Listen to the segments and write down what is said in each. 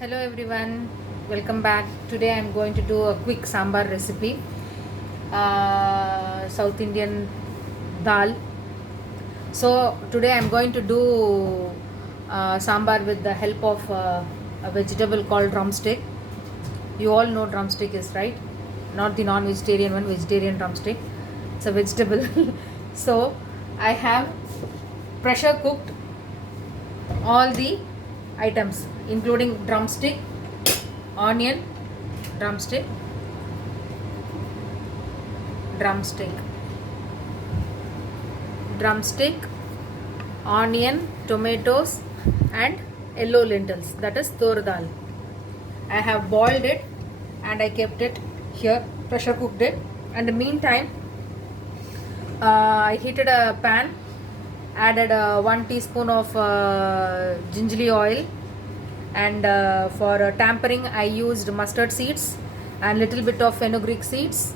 Hello everyone, welcome back. Today I'm going to do a quick sambar recipe, South Indian dal. So today I'm going to do sambar with the help of a vegetable called drumstick. You all know drumstick is right, not the non-vegetarian one, vegetarian drumstick. It's a vegetable. So I have pressure cooked all the items including drumstick, onion, drumstick, drumstick, drumstick, onion, tomatoes, and yellow lentils, that is tur dal. I have boiled it and I kept it here, pressure cooked it. And in the meantime, I heated a pan, added 1 teaspoon of gingerly oil, and for tampering I used mustard seeds and little bit of fenugreek seeds.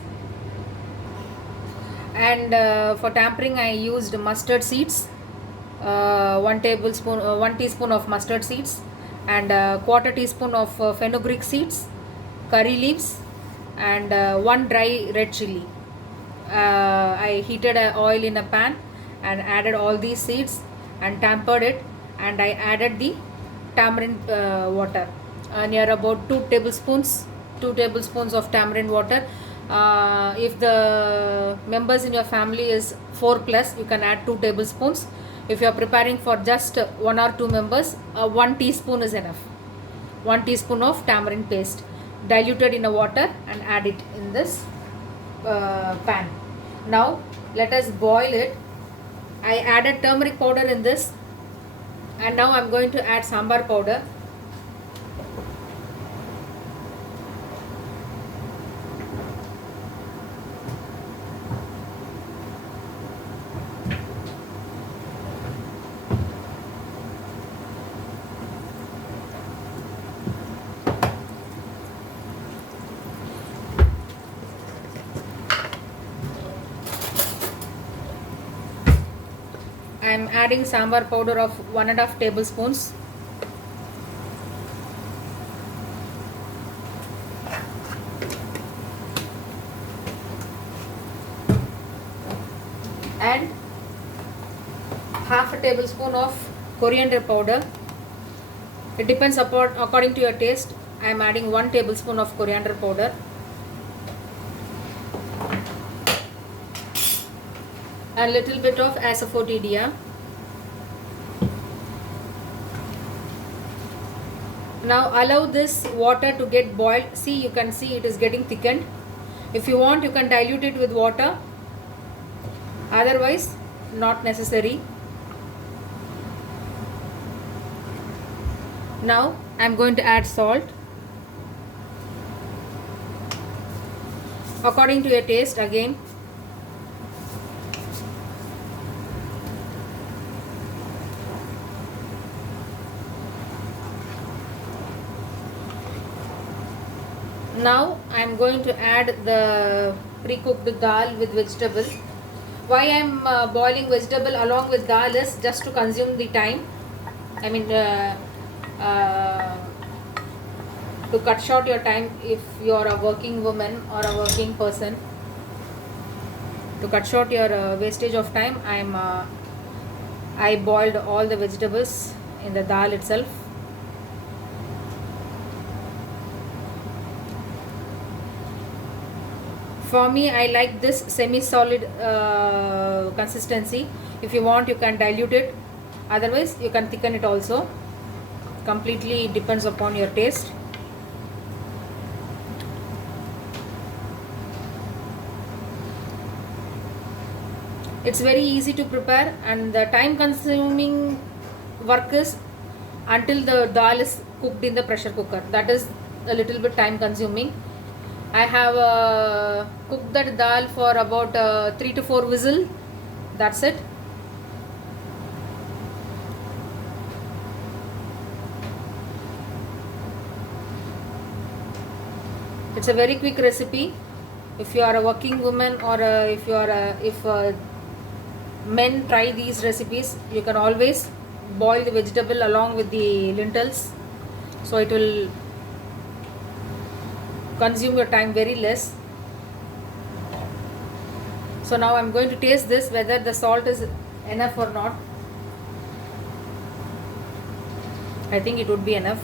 And for tampering I used mustard seeds, 1 teaspoon of mustard seeds, and quarter teaspoon of fenugreek seeds, curry leaves, and 1 dry red chili. I heated oil in a pan and added all these seeds and tampered it, and I added the tamarind water, near about 2 tablespoons of tamarind water. If the members in your family is 4 plus, you can add 2 tablespoons. If you are preparing for just 1 or 2 members, 1 teaspoon is enough. 1 teaspoon of tamarind paste diluted in a water and add it in this pan. Now let us boil it. I added turmeric powder in this, and now I'm going to add sambar powder. I am adding sambar powder of 1.5 tablespoons. And half a tablespoon of coriander powder. It depends upon according to your taste. I am adding 1 tablespoon of coriander powder. A little bit of asafoetida. Now allow this water to get boiled. See, you can see it is getting thickened. If you want, you can dilute it with water. Otherwise, not necessary. Now I am going to add salt according to your taste again. Now I am going to add the pre-cooked dal with vegetable. Why I am boiling vegetable along with dal is just to consume the time. I mean to cut short your time if you are a working woman or a working person. To cut short your wastage of time, I boiled all the vegetables in the dal itself. For me, I like this semi-solid consistency. If you want, you can dilute it. Otherwise, you can thicken it also. Completely depends upon your taste. It's very easy to prepare, and the time-consuming work is until the dal is cooked in the pressure cooker. That is a little bit time-consuming. I have cooked that dal for about 3 to 4 whistle. That's it. It's a very quick recipe. If you are a working woman, or if men try these recipes, you can always boil the vegetable along with the lentils so it will consume your time very less. So now I'm going to taste this, whether the salt is enough or not. I think it would be enough.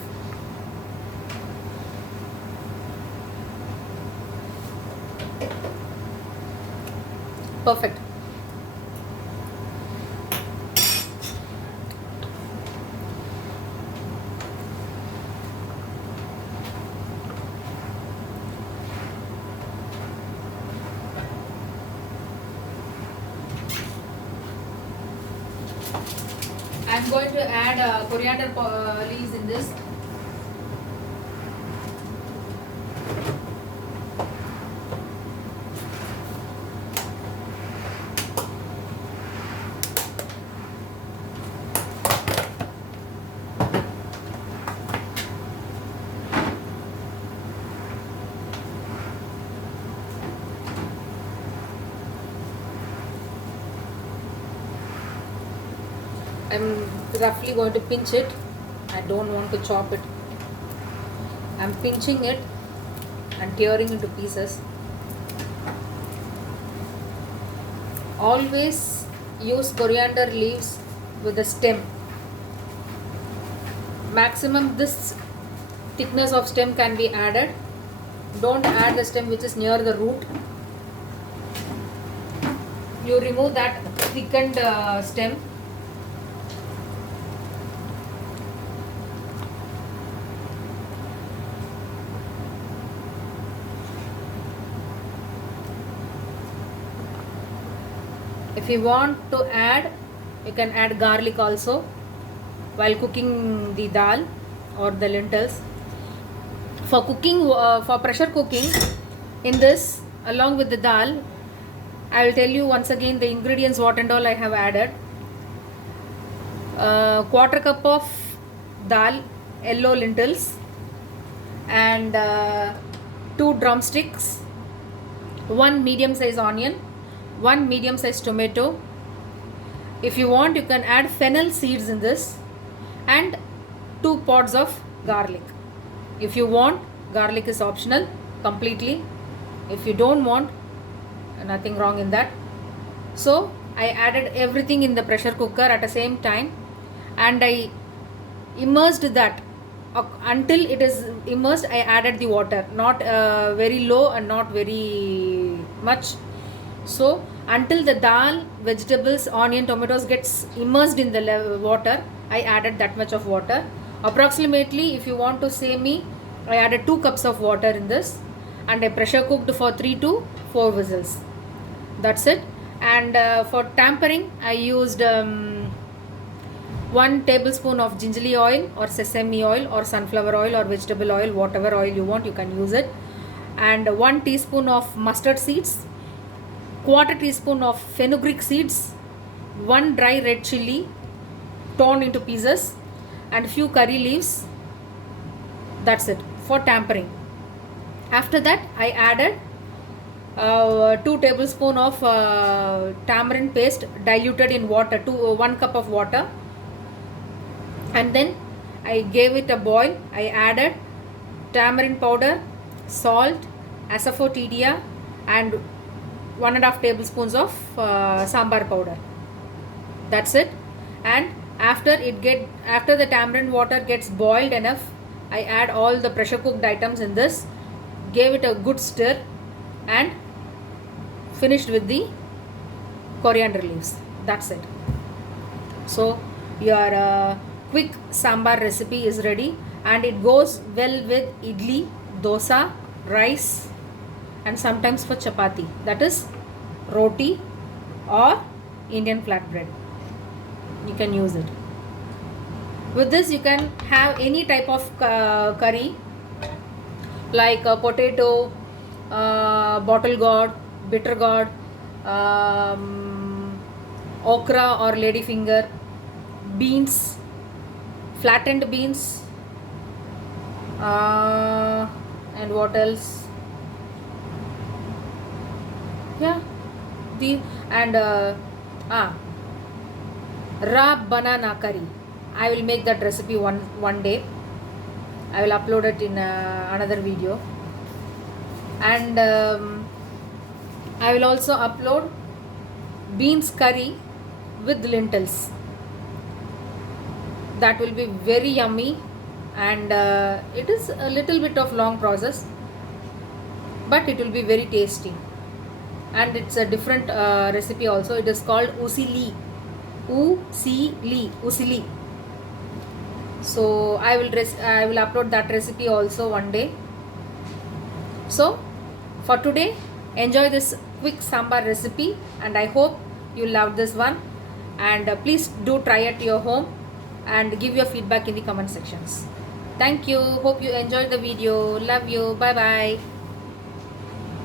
Perfect. I'm going to add coriander leaves in this. I'm roughly going to pinch it. I don't want to chop it. I'm pinching it and tearing into pieces. Always use coriander leaves with the stem. Maximum this thickness of stem can be added. Don't add the stem which is near the root. You remove that thickened stem. If you want to add, you can add garlic also while cooking the dal or the lentils. For cooking, for pressure cooking, in this along with the dal, I will tell you once again the ingredients what and all I have added. Quarter cup of dal, yellow lentils, and 2 drumsticks, 1 medium size onion, 1 medium size tomato. If you want, you can add fennel seeds in this, and 2 pods of garlic. If you want, garlic is optional completely. If you don't want, nothing wrong in that. So I added everything in the pressure cooker at the same time, and I immersed that. Until it is immersed, I added the water, not very low and not very much. So until the dal, vegetables, onion, tomatoes gets immersed in the water, I added that much of water. Approximately, if you want to say me, I added 2 cups of water in this, and I pressure cooked for 3 to 4 whistles. That's it. And for tampering, I used 1 tablespoon of gingerly oil or sesame oil or sunflower oil or vegetable oil, whatever oil you want, you can use it. And 1 teaspoon of mustard seeds, quarter teaspoon of fenugreek seeds, 1 dry red chilli torn into pieces, and few curry leaves. That's it for tampering. After that, I added 2 tablespoon of tamarind paste diluted in water, 1 cup of water, and then I gave it a boil. I added tamarind powder, salt, asafoetida, and 1.5 tablespoons of sambar powder. That's it. And after the tamarind water gets boiled enough, I add all the pressure cooked items in this, gave it a good stir, and finished with the coriander leaves. That's it. So your quick sambar recipe is ready, and it goes well with idli, dosa, rice, and sometimes for chapati, that is roti or Indian flatbread. You can use it. With this, you can have any type of curry like potato, bottle gourd, bitter gourd, okra or ladyfinger, beans, flattened beans, and what else? Yeah, raw banana curry. I will make that recipe one day. I will upload it in another video. And I will also upload beans curry with lentils. That will be very yummy, and it is a little bit of long process, but it will be very tasty. And it's a different recipe also. It is called usili. Usili. So I will upload that recipe also one day. So for today, enjoy this quick sambar recipe, and I hope you loved this one. And please do try at your home and give your feedback in the comment sections. Thank you. Hope you enjoyed the video. Love you. Bye bye.